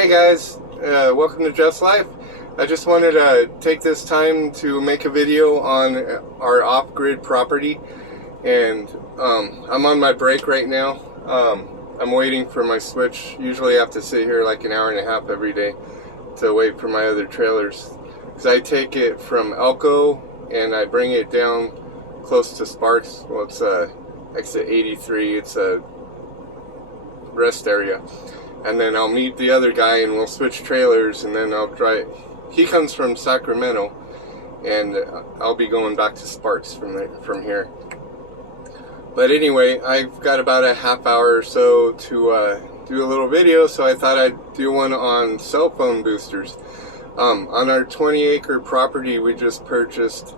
Hey guys, welcome to Jeff's Life. I just wanted to take this time to make a video on our off-grid property, and I'm on my break right now. I'm waiting for my switch. Usually I have to sit here like an hour and a half every day to wait for my other trailers, because I take it from Elko and I bring it down close to Sparks. Well, it's exit 83. It's a rest area. And then I'll meet the other guy and we'll switch trailers, and then I'll drive. He comes from Sacramento, and I'll be going back to Sparks from here. But anyway, I've got about a half hour or so to do a little video, so I thought I'd do one on cell phone boosters. On our 20-acre property we just purchased,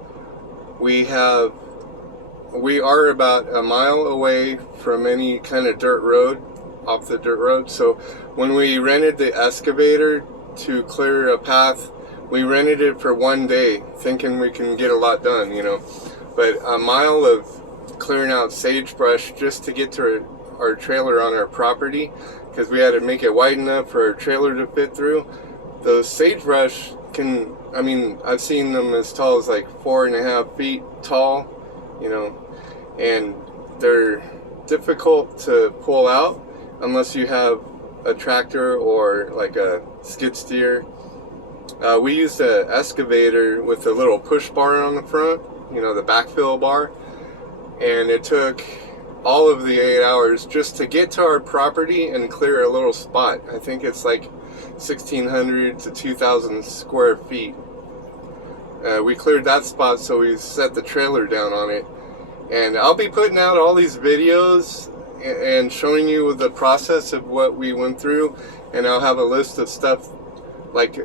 we are about a mile away from any kind of dirt road, off the dirt road. So when we rented the excavator to clear a path, we rented it for one day thinking we can get a lot done, you know. But a mile of clearing out sagebrush just to get to our trailer on our property, because we had to make it wide enough for our trailer to fit through. Those sagebrush can, I mean, I've seen them as tall as like 4.5 feet tall, you know, and they're difficult to pull out unless you have a tractor or like a skid steer. We used an excavator with a little push bar on the front, you know, the backfill bar, and it took all of the 8 hours just to get to our property and clear a little spot. I think it's like 1,600 to 2,000 square feet. We cleared that spot, so we set the trailer down on it. And I'll be putting out all these videos and showing you the process of what we went through, and I'll have a list of stuff, like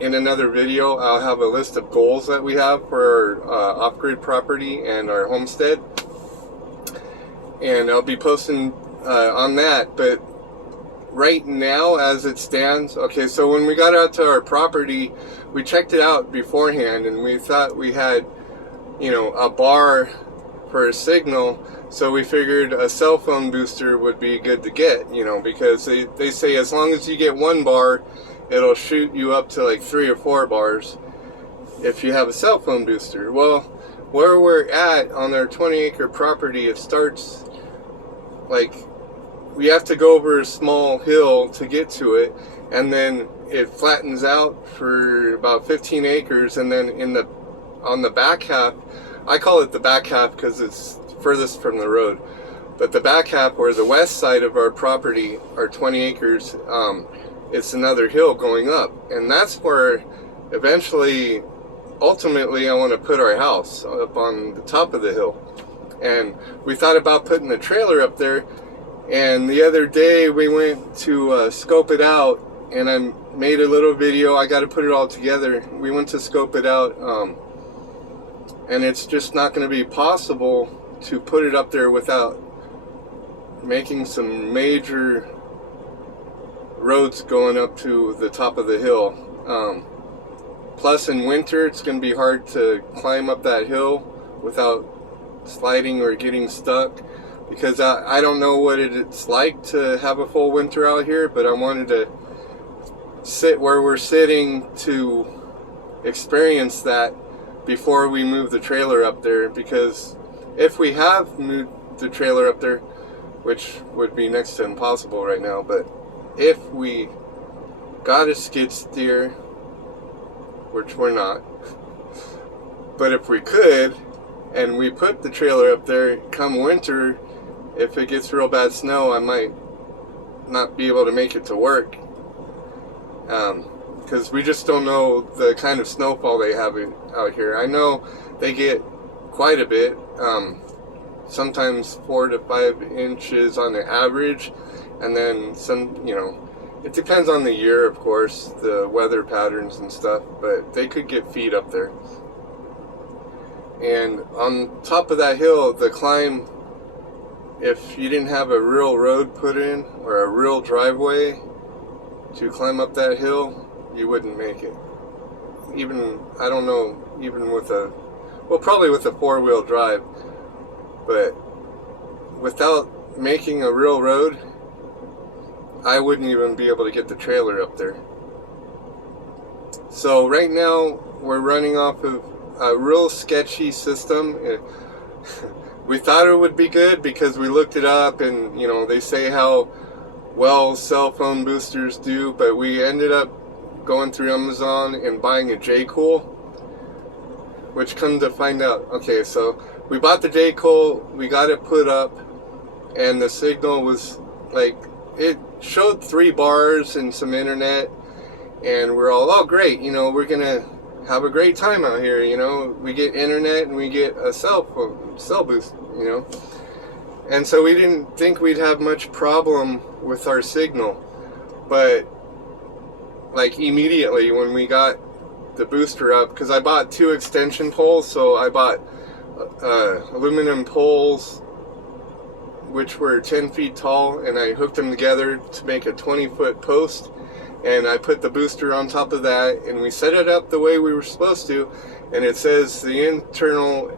in another video I'll have a list of goals that we have for our off-grid property and our homestead, and I'll be posting on that. But right now as it stands, okay, so when we got out to our property, we checked it out beforehand and we thought we had, you know, a bar for a signal. So we figured a cell phone booster would be good to get, you know, because they say as long as you get one bar, it'll shoot you up to like 3 or 4 bars if you have a cell phone booster. Well, where we're at on our 20-acre property, it starts like, we have to go over a small hill to get to it, and then it flattens out for about 15 acres, and then on the back half, I call it the back half because it's furthest from the road, but the back half, or the west side of our property, our 20 acres, it's another hill going up, and that's where eventually, ultimately, I want to put our house up on the top of the hill. And we thought about putting the trailer up there, and the other day we went to scope it out, and I made a little video. I got to put it all together. We went to scope it out, and it's just not going to be possible to put it up there without making some major roads going up to the top of the hill. Plus in winter it's going to be hard to climb up that hill without sliding or getting stuck, because I don't know what it's like to have a full winter out here, but I wanted to sit where we're sitting to experience that before we move the trailer up there. Because if we have moved the trailer up there, which would be next to impossible right now, but if we got a skid steer, which we're not, but if we could, and we put the trailer up there, come winter, if it gets real bad snow, I might not be able to make it to work, because we just don't know the kind of snowfall they have out here. I know they get quite a bit, sometimes 4 to 5 inches on the average, and then some, you know, it depends on the year, of course, the weather patterns and stuff, but they could get feet up there. And on top of that hill, the climb, if you didn't have a real road put in or a real driveway to climb up that hill, you wouldn't make it. Even, I don't know, even with probably with a 4-wheel drive, but without making a real road, I wouldn't even be able to get the trailer up there. So right now we're running off of a real sketchy system. We thought it would be good because we looked it up, and you know, they say how well cell phone boosters do, but we ended up going through Amazon and buying a Jaycool, which come to find out, okay, so we bought the Jaycool, we got it put up, and the signal was like, it showed 3 bars and some internet, and we're all, oh great, you know, we're gonna have a great time out here, you know, we get internet and we get a cell boost, you know. And so we didn't think we'd have much problem with our signal, but like immediately when we got the booster up, because I bought 2 extension poles, so I bought aluminum poles which were 10 feet tall, and I hooked them together to make a 20-foot post, and I put the booster on top of that, and we set it up the way we were supposed to, and it says the internal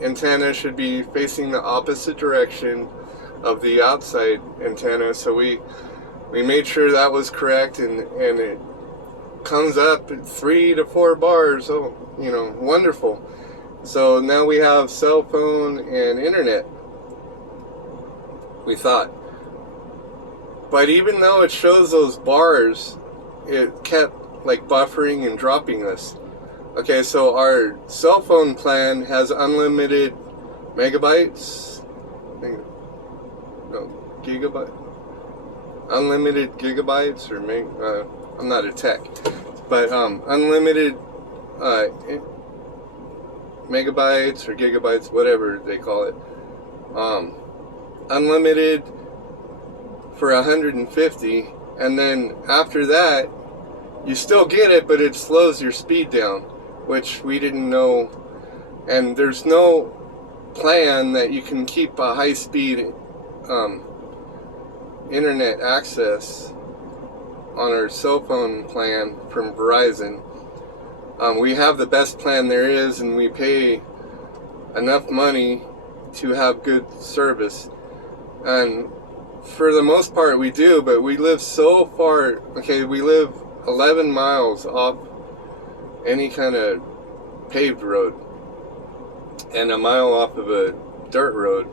antenna should be facing the opposite direction of the outside antenna, so we made sure that was correct, and it comes up at 3 to 4 bars. Oh, you know, wonderful. So now we have cell phone and internet, we thought. But even though it shows those bars, it kept like buffering and dropping us. Okay, so our cell phone plan has unlimited megabytes, no, gigabyte, unlimited gigabytes, or I'm not a tech, but unlimited megabytes or gigabytes, whatever they call it, unlimited for 150, and then after that you still get it, but it slows your speed down, which we didn't know. And there's no plan that you can keep a high-speed internet access on our cell phone plan from Verizon. We have the best plan there is, and we pay enough money to have good service, and for the most part we do, but we live so far. Okay, we live 11 miles off any kind of paved road and a mile off of a dirt road,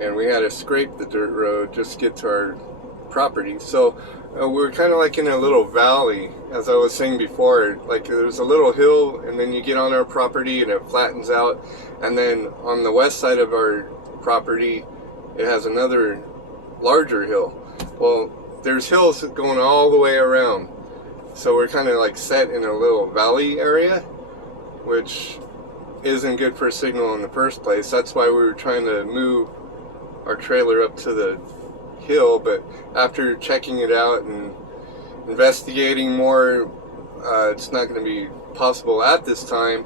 and we had to scrape the dirt road just to get to our property. So we're kind of like in a little valley, as I was saying before. Like there's a little hill, and then you get on our property and it flattens out, and then on the west side of our property it has another larger hill. Well, there's hills going all the way around, so we're kind of like set in a little valley area, which isn't good for a signal in the first place. That's why we were trying to move our trailer up to the hill, but after checking it out and investigating more, it's not going to be possible at this time.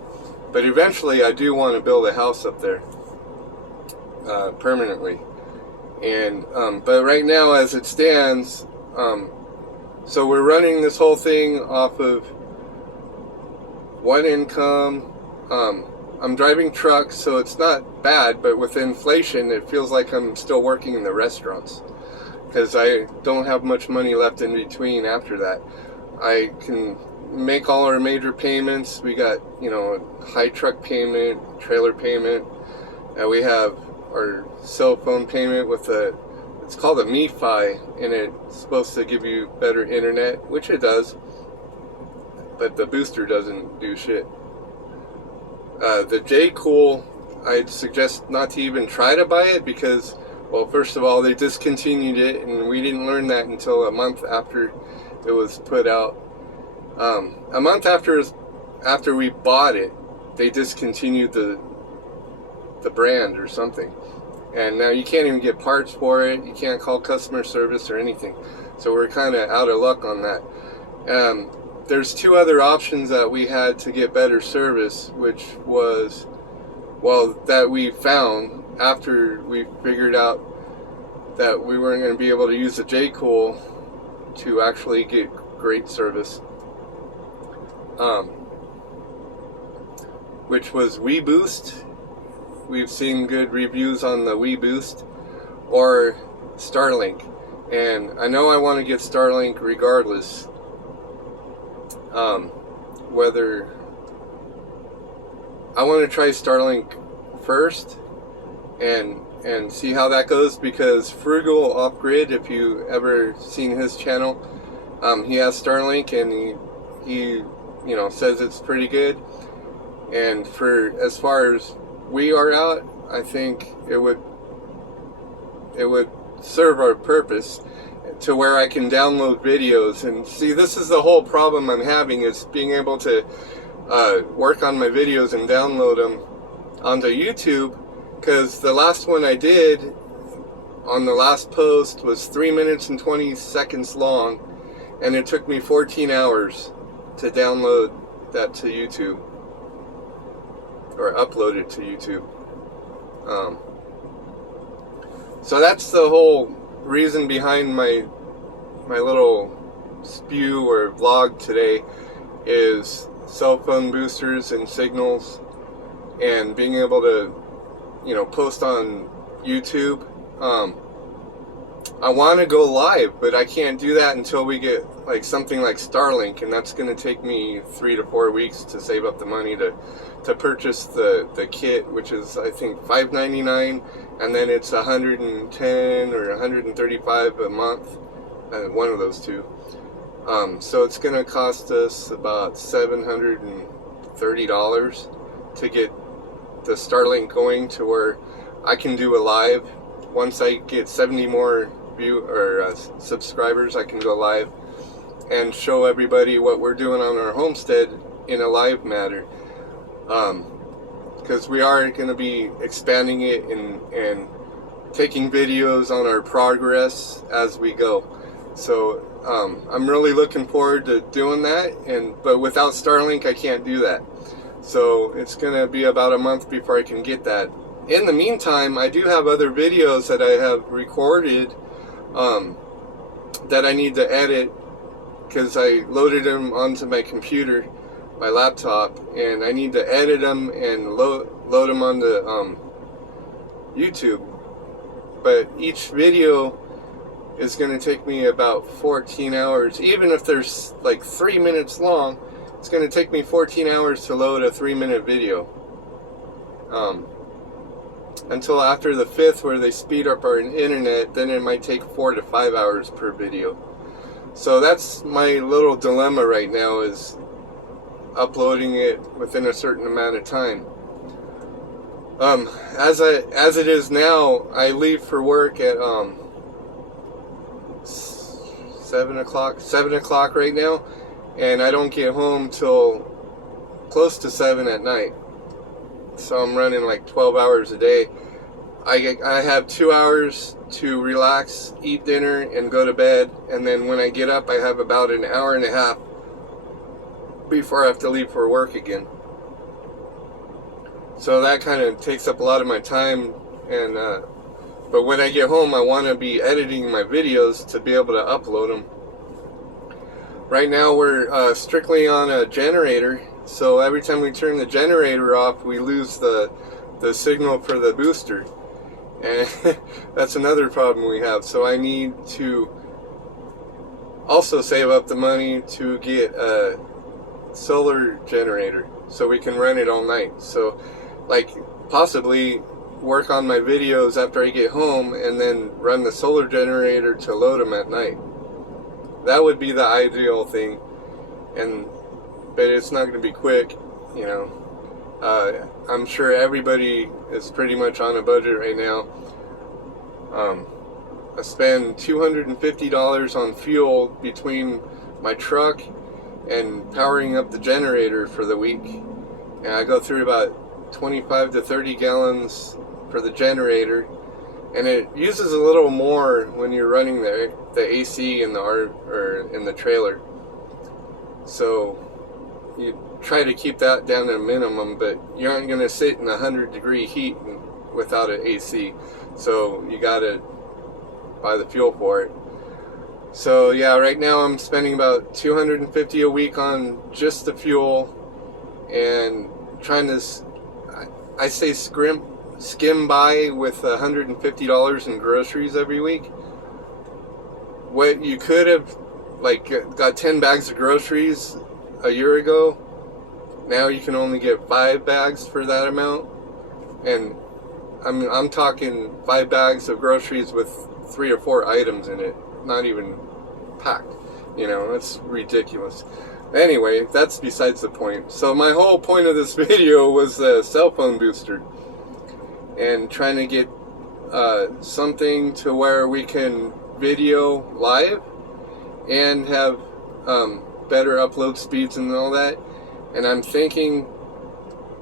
But eventually I do want to build a house up there permanently, and but right now as it stands, so we're running this whole thing off of one income. I'm driving trucks, so it's not bad, but with inflation it feels like I'm still working in the restaurants, because I don't have much money left in between after that. I can make all our major payments. We got, you know, a high truck payment, trailer payment, and we have our cell phone payment with it's called a MiFi, and it's supposed to give you better internet, which it does, but the booster doesn't do shit. The Jaycool, I'd suggest not to even try to buy it, because, well, first of all, they discontinued it, and we didn't learn that until a month after it was put out. A month after we bought it, they discontinued the brand or something, and now you can't even get parts for it. You can't call customer service or anything, so we're kind of out of luck on that. There's 2 other options that we had to get better service, which was, well, that we found after we figured out that we weren't going to be able to use the Jaycool to actually get great service, which was WeBoost. We've seen good reviews on the WeBoost, or Starlink. and I know I want to get Starlink regardless. Whether I want to try Starlink first and see how that goes, because Frugal Off Grid, if you ever seen his channel, he has Starlink, and he says it's pretty good. And for as far as we are out, I think it would serve our purpose to where I can download videos. And see, this is the whole problem I'm having, is being able to work on my videos and download them onto YouTube, because the last one I did on the last post was 3 minutes and 20 seconds long, and it took me 14 hours to download that to YouTube, or upload it to YouTube. So that's the whole reason behind my little spew or vlog today, is cell phone boosters and signals, and being able to post on YouTube. I want to go live, but I can't do that until we get like something like Starlink, and that's going to take me 3 to 4 weeks to save up the money to purchase the kit, which is I think $5.99, and then it's $110 or $135 a month, one of those two. So it's going to cost us about $730 to get the Starlink going to where I can do a live. Once I get 70 more subscribers, I can go live and show everybody what we're doing on our homestead in a live matter. Because we are going to be expanding it and taking videos on our progress as we go. So I'm really looking forward to doing that, but without Starlink I can't do that. So it's going to be about a month before I can get that. In the meantime, I do have other videos that I have recorded that I need to edit, because I loaded them onto my computer, my laptop, and I need to edit them and load them onto YouTube. But each video is going to take me about 14 hours. Even if there's like 3 minutes long, it's going to take me 14 hours to load a 3-minute video. Until after the 5th, where they speed up our internet, then it might take 4 to 5 hours per video. So that's my little dilemma right now, is uploading it within a certain amount of time. As it is now, I leave for work at 7 o'clock right now, and I don't get home till close to 7 at night. So I'm running like 12 hours a day. I have 2 hours to relax, eat dinner, and go to bed, and then when I get up I have about an hour and a half before I have to leave for work again. So that kind of takes up a lot of my time, and but when I get home I want to be editing my videos to be able to upload them. Right now we're strictly on a generator, so every time we turn the generator off we lose the signal for the booster, and that's another problem we have. So I need to also save up the money to get a solar generator so we can run it all night. So like possibly work on my videos after I get home and then run the solar generator to load them at night. That would be the ideal thing, but it's not going to be quick, I'm sure everybody is pretty much on a budget right now. I spend $250 on fuel between my truck and powering up the generator for the week, and I go through about 25 to 30 gallons for the generator, and it uses a little more when you're running the AC in the trailer. So you try to keep that down to a minimum, but you aren't going to sit in 100-degree heat without an AC. So you got to buy the fuel for it. So yeah, right now I'm spending about $250 a week on just the fuel, and trying to, I say skim by with $150 in groceries every week. what you could have like got 10 bags of groceries a year ago, now you can only get 5 bags for that amount. And I'm talking 5 bags of groceries with 3 or 4 items in it, not even packed. You know, that's ridiculous. Anyway, that's besides the point. So my whole point of this video was the cell phone booster and trying to get something to where we can video live and have better upload speeds and all that. And I'm thinking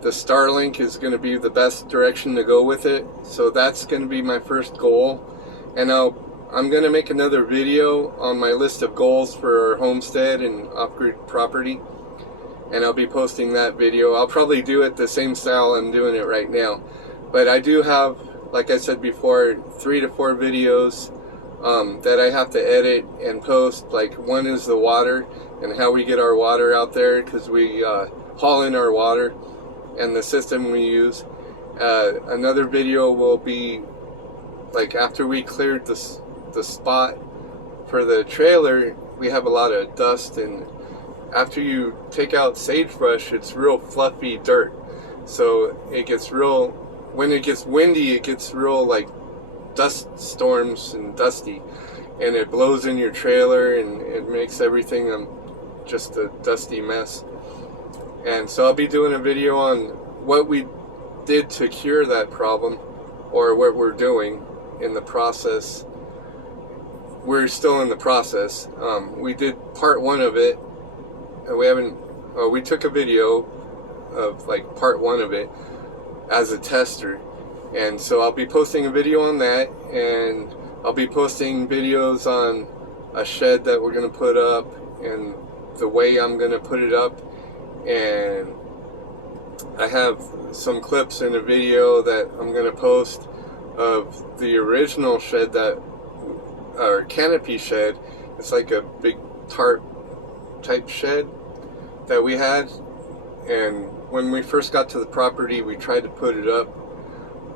the Starlink is going to be the best direction to go with it. So that's going to be my first goal. And I'm going to make another video on my list of goals for our homestead and off-grid property. And I'll be posting that video. I'll probably do it the same style I'm doing it right now. But I do have, like I said before, 3 to 4 videos that I have to edit and post. Like, one is the water and how we get our water out there, because we haul in our water and the system we use. Another video will be like after we cleared the spot for the trailer. We have a lot of dust, and after you take out sagebrush, it's real fluffy dirt. So it gets real, when it gets windy, it gets real like dust storms and dusty, and it blows in your trailer and it makes everything just a dusty mess. And so I'll be doing a video on what we did to cure that problem, or what we're doing in the process. We're still in the process. We did part 1 of it, and we took a video of like part 1 of it as a tester. And so I'll be posting a video on that, and I'll be posting videos on a shed that we're going to put up and the way I'm going to put it up. And I have some clips in a video that I'm going to post of the original shed, or canopy shed. It's like a big tarp type shed that we had. And when we first got to the property, we tried to put it up,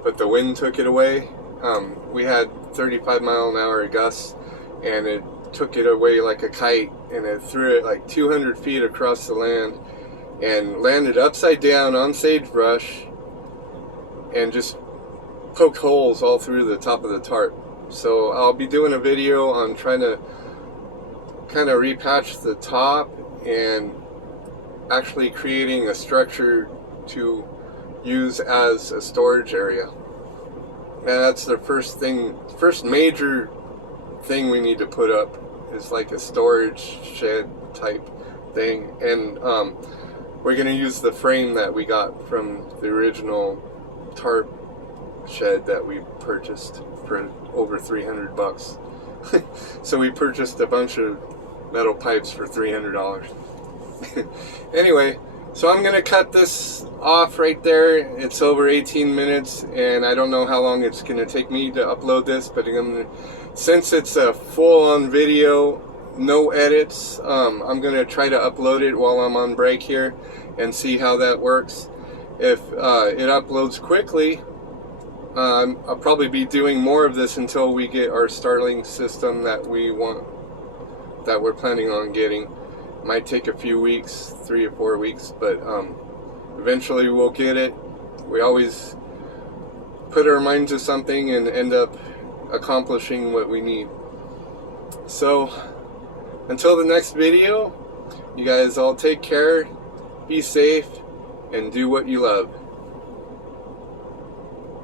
but the wind took it away. We had 35-mile-an-hour gusts, and it took it away like a kite, and it threw it like 200 feet across the land and landed upside down on sagebrush and just poked holes all through the top of the tarp. So I'll be doing a video on trying to kind of repatch the top and actually creating a structure to use as a storage area. And that's the first major thing we need to put up, is like a storage shed type thing. And we're going to use the frame that we got from the original tarp shed that we purchased for over $300. So we purchased a bunch of metal pipes for $300. Anyway, so I'm going to cut this off right there. It's over 18 minutes, and I don't know how long it's going to take me to upload this, but since it's a full-on video, no edits, I'm going to try to upload it while I'm on break here and see how that works. If it uploads quickly, I'll probably be doing more of this until we get our Starlink system that we're planning on getting. Might take a few weeks, 3 or 4 weeks, but eventually we'll get it. We always put our mind to something and end up accomplishing what we need. So until the next video, you guys all take care, be safe, and do what you love.